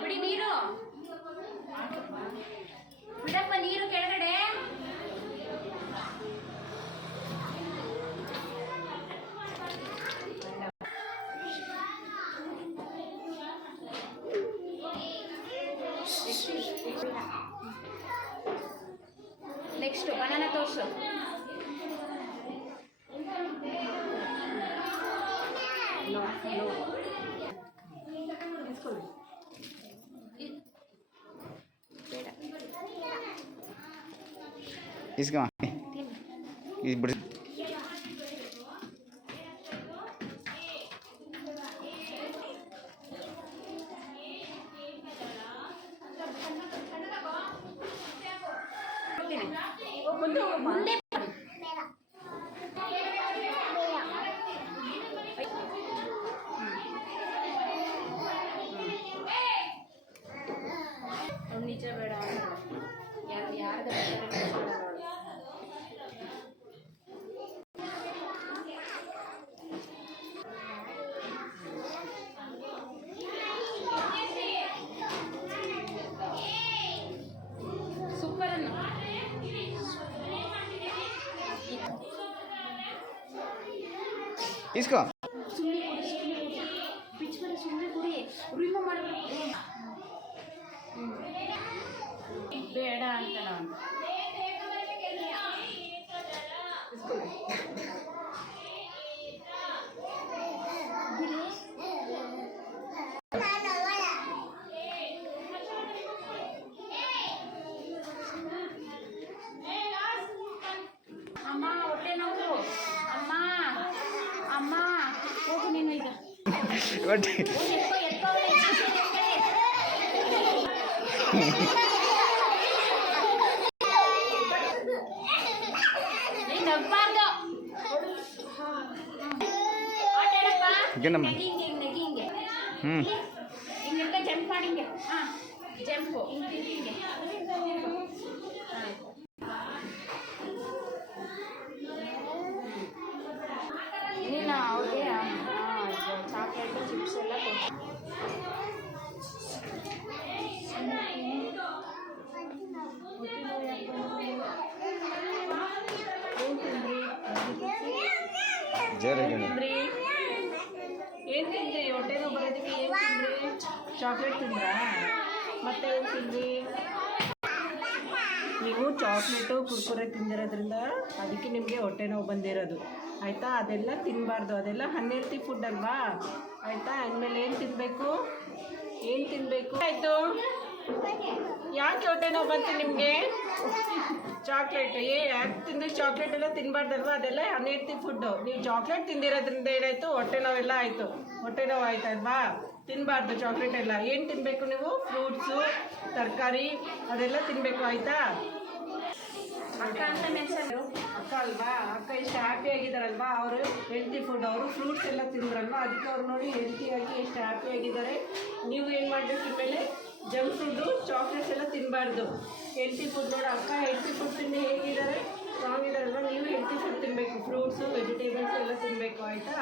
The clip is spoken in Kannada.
ಬಿಡಿ ನೀರು, ಬಿಡಪ್ಪ ನೀರು ಕೆಳಗಡೆ. ನೆಕ್ಸ್ಟ್ ಬನಾನಾ ತೋರ್ಸು. इसका इस बड़े ಮುಂದೆ ನಿಜ ಬೇಡ, ಯಾರ್ದ ಸೂಪರ್ ಅನ್ನು इसको ಸುಮ್ಮನೆ ಕುಡಿ ರಿಮೂವ್ ಮಾಡಬೇಕು. ಬೇಡ ಅಂತ ನಾನು ಅಮ್ಮ ಹೊಟ್ಟೆ ನೋವು, ಅಮ್ಮ ಅಮ್ಮ ಹೋಗು ನೀನು ಈಗ. ನಗ್ಬಾರ್ದು, ಹಿಂಗೆ ಜಂಪ್ ಮಾಡಿ ಹಿಂಗೆ. ಹಾಂ ಜಂಪು ಹಿಂಗೆ ನೀನು ಅವ್ರಿಗೆ ಚಾಕ್ಲೇಟು ಚಿಪ್ಸ್ ಎಲ್ಲ ಕೊಟ್ಟು ಏನು ತಿಂದ್ರಿ? ಹೊಟ್ಟೆ ನೋವು ಬರೋದಕ್ಕೆ ಏನು ತಿಂದ್ರಿ? ಚಾಕ್ಲೇಟ್ ತಿಂದ್ರಾ? ಮತ್ತೆ ಏನು ತಿಂದ್ರಿ? ನೀವು ಚಾಕ್ಲೇಟು ಕುರ್ಕುರೆ ತಿಂದಿರೋದ್ರಿಂದ ಅದಕ್ಕೆ ನಿಮಗೆ ಹೊಟ್ಟೆ ನೋವು ಬಂದಿರೋದು ಆಯಿತಾ. ಅದೆಲ್ಲ ತಿನ್ನಬಾರ್ದು, ಅದೆಲ್ಲ ಅನ್ಹೆಲ್ತಿ ಫುಡ್ ಅಲ್ವಾ ಆಯಿತಾ. ಅಂದಮೇಲೆ ಏನು ತಿನ್ನಬೇಕು, ಏನು ತಿನ್ನಬೇಕು ಆಯಿತು. ಯಾಕೆ ಹೊಟ್ಟೆ ನೋವು ಬಂತು ನಿಮಗೆ? ಚಾಕ್ಲೇಟ್ ಯಾಕೆ ತಿಂದರೆ? ಚಾಕ್ಲೇಟ್ ಎಲ್ಲ ತಿನ್ನಬಾರ್ದಲ್ವ, ಅದೆಲ್ಲ ಅನ್ಹೆಲ್ತಿ ಫುಡ್ಡು. ನೀವು ಚಾಕ್ಲೇಟ್ ತಿಂದಿರೋದ್ರಿಂದ ಏನಾಯಿತು? ಹೊಟ್ಟೆ ನೋವೆಲ್ಲ ಆಯಿತು. ಹೊಟ್ಟೆ ನೋವು ಆಯ್ತಲ್ವಾ? ತಿನ್ನಬಾರ್ದು ಚಾಕ್ಲೇಟ್ ಎಲ್ಲ. ಏನು ತಿನ್ನಬೇಕು ನೀವು? ಫ್ರೂಟ್ಸು, ತರಕಾರಿ ಅದೆಲ್ಲ ತಿನ್ನಬೇಕು ಆಯಿತಾ. ಅಕ್ಕ ಅಂತ ಮೆನ್ಷನ್ ಅಕ್ಕ ಅಲ್ವಾ? ಅಕ್ಕ ಎಷ್ಟು ಹ್ಯಾಪಿಯಾಗಿದ್ದಾರಲ್ವಾ? ಅವರು ಹೆಲ್ತಿ ಫುಡ್, ಅವರು ಫ್ರೂಟ್ಸ್ ಎಲ್ಲ ತಿಂದ್ರಲ್ವಾ, ಅದಕ್ಕೆ ಅವ್ರು ನೋಡಿ ಹೆಲ್ತಿಯಾಗಿ ಎಷ್ಟು ಹ್ಯಾಪಿಯಾಗಿದ್ದಾರೆ. ನೀವು ಏನು ಮಾಡಬೇಕು ಇನ್ಮೇಲೆ? ಜಂಕ್ ಫುಡ್ಡು ಚಾಕ್ಲೇಟ್ಸ್ ಎಲ್ಲ ತಿನ್ನಬಾರ್ದು, ಹೆಲ್ತಿ ಫುಡ್. ನೋಡಿ ಅಕ್ಕ ಹೆಲ್ತಿ ಫುಡ್ ತಿಂದು ಹೇಗಿದ್ದಾರೆ, ಸ್ಟ್ರಾಂಗ್ ಇದ್ದಾರಲ್ವ. ನೀವು ಹೆಲ್ತಿ ಫುಡ್ ತಿನ್ನಬೇಕು, ಫ್ರೂಟ್ಸು ವೆಜಿಟೇಬಲ್ಸ್ ಎಲ್ಲ ತಿನ್ನಬೇಕು ಆಯಿತಾ.